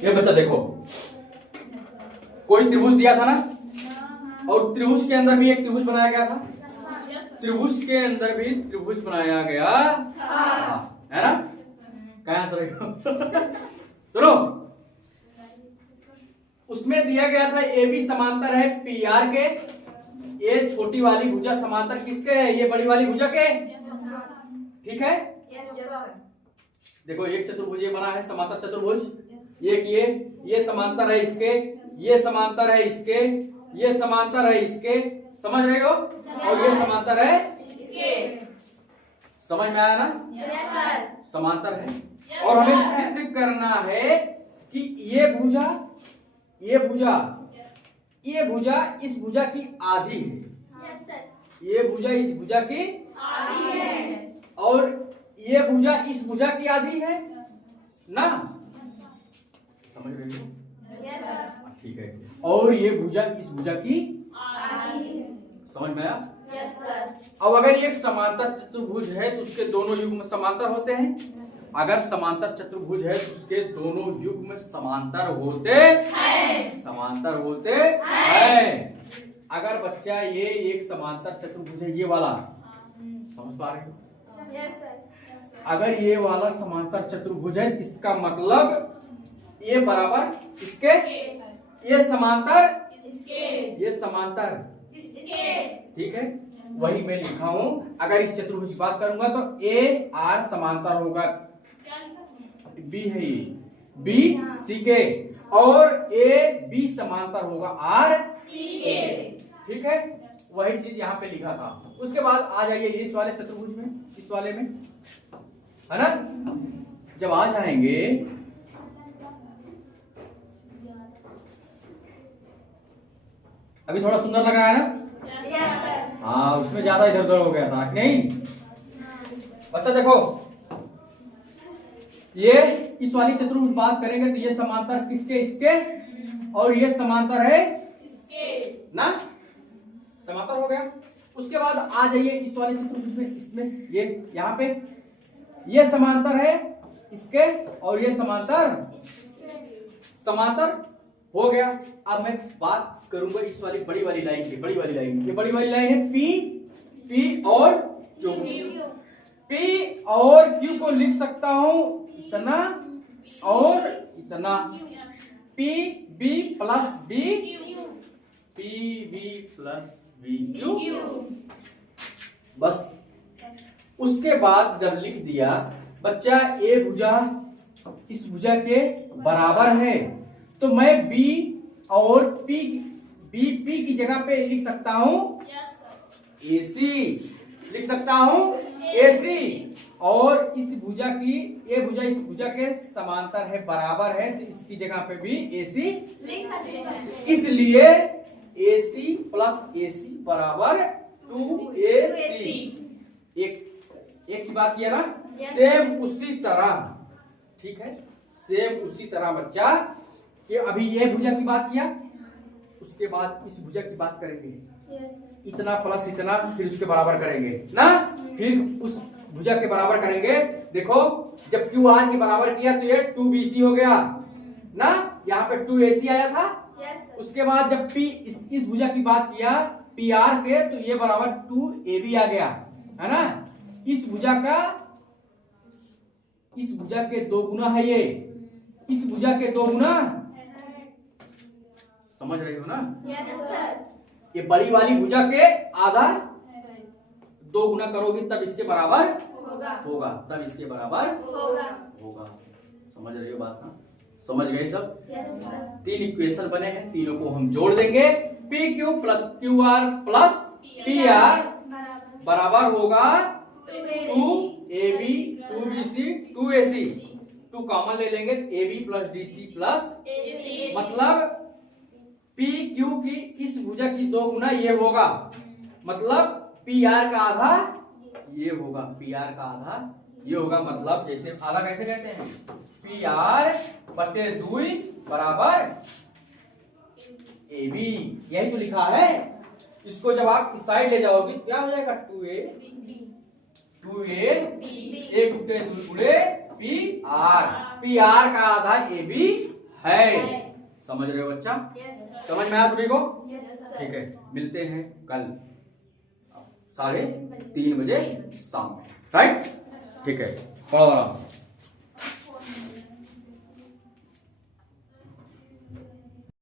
ये बच्चा देखो, कोई त्रिभुज दिया था ना, और त्रिभुज के अंदर भी एक त्रिभुज बनाया गया था, त्रिभुज के अंदर भी त्रिभुज बनाया गया है ना। कहाँ से सुनो, उसमें दिया गया था ए बी समांतर है पी आर के, ये छोटी वाली भुजा समांतर किसके है, ये बड़ी वाली भुजा के, ठीक है। देखो एक चतुर्भुज ये बना है, समांतर चतुर्भुज, ये समांतर है इसके, ये समांतर है इसके, ये समांतर है इसके, समझ रहे हो, और ये समांतर है इसके, समझ में आया ना, समांतर है। और हमें सिद्ध करना है कि ये भुजा इस भुजा की आधी है, ये भुजा इस भुजा की आधी है, और ये भुजा इस भुजा की आधी है ना, समझ रहे हो, ठीक है। और ये भुजा इस भुजा की आधी है, समझ में आया। अब अगर ये समांतर चतुर्भुज है तो उसके दोनों युग्म समांतर होते हैं, अगर समांतर चतुर्भुज है तो उसके दोनों युग्म समांतर होते हैं। अगर बच्चा ये एक समांतर चतुर्भुज है, ये वाला, समझ पा रहे हो, अगर ये वाला समांतर चतुर्भुज है, इसका मतलब ये बराबर इसके, ये समांतर इसके, ये समांतर इसके, ठीक है। वही मैं लिखा हूं, अगर इस चतुर्भुज की बात करूंगा तो ए आर समांतर होगा, बी है ये, बी सी के, और ए बी समांतर होगा आर सी के, ठीक है। वही चीज यहाँ पे लिखा था। उसके बाद आ जाइए इस वाले चतुर्भुज में, इस वाले में, है ना। जब आ जाएंगे अभी थोड़ा सुंदर लग रहा है ना, हाँ, उसमें ज्यादा इधर उधर हो गया था नहीं। बच्चा देखो, ये इस वाली चतुर्भुज बात करेंगे तो ये समांतर किसके, इसके, और ये समांतर है इसके ना, समांतर हो गया। उसके बाद आ जाइए इस वाले चतुर्भुज में, इसमें ये यहाँ पे ये समांतर है इसके, और ये समांतर हो गया। अब मैं बात करूंगा इस वाली बड़ी वाली लाइन की, बड़ी वाली लाइन, ये बड़ी वाली लाइन है पी और क्यू, पी और क्यू को लिख सकता हूं इतना और इतना, P B plus B, P B plus B Q, बस। उसके बाद जब लिख दिया बच्चा ए भुजा इस भुजा के बराबर है, तो मैं बी और पी की जगह पे लिख सकता हूं AC, लिख सकता हूं AC, और इस भुजा की, ये भुजा इस भुजा के समांतर है, बराबर है, तो इसकी जगह पे भी AC लिख सकते हैं। इसलिए AC प्लस AC बराबर 2AC। एक की बात किया ना, सेम उसी तरह, ठीक है, सेम उसी तरह बच्चा कि अभी ये भुजा की बात किया, उसके बाद इस भुजा की बात करेंगे, इतना प्लस इतना, फिर उसके बराबर करेंगे ना, फिर उस भुजा के बराबर करेंगे। देखो जब क्यू आर के बराबर किया तो ये 2BC हो गया ना, यहाँ पे 2AC आया था। उसके बाद जब P इस भुजा की बात किया PR के, तो ये बराबर 2AB आ गया, है ना। इस भुजा के दो गुना है ये, इस भुजा के दो गुना, समझ रही हो ना। ये बड़ी वाली भुजा के आधा दो गुना करोगे तब इसके बराबर होगा, तब इसके बराबर होगा। समझ रही हो बात ना, समझ गए सब। तीन इक्वेशन बने हैं, तीनों को हम जोड़ देंगे, P Q plus Q R plus P R बराबर होगा 2AB 2BC 2AC, 2 कॉमन ले लेंगे, AB plus DC plus AC, मतलब पी क्यू की इस भुजा की दो गुना ये होगा, मतलब PR का आधा ये होगा, PR का आधा ये होगा, मतलब जैसे आधा कैसे कहते हैं, PR बटे 2 बराबर AB, यही तो लिखा है। इसको जब आप इस साइड ले जाओगे क्या हो जाएगा, 2A 2A 1 गुणे 2 गुणे पी आर का आधा ए बी है। समझ रहे हो बच्चा? समझ में आया सभी को? ठीक है, मिलते हैं कल 3:30 बजे शाम में। राइट? ठीक है, पढ़ो आराम से।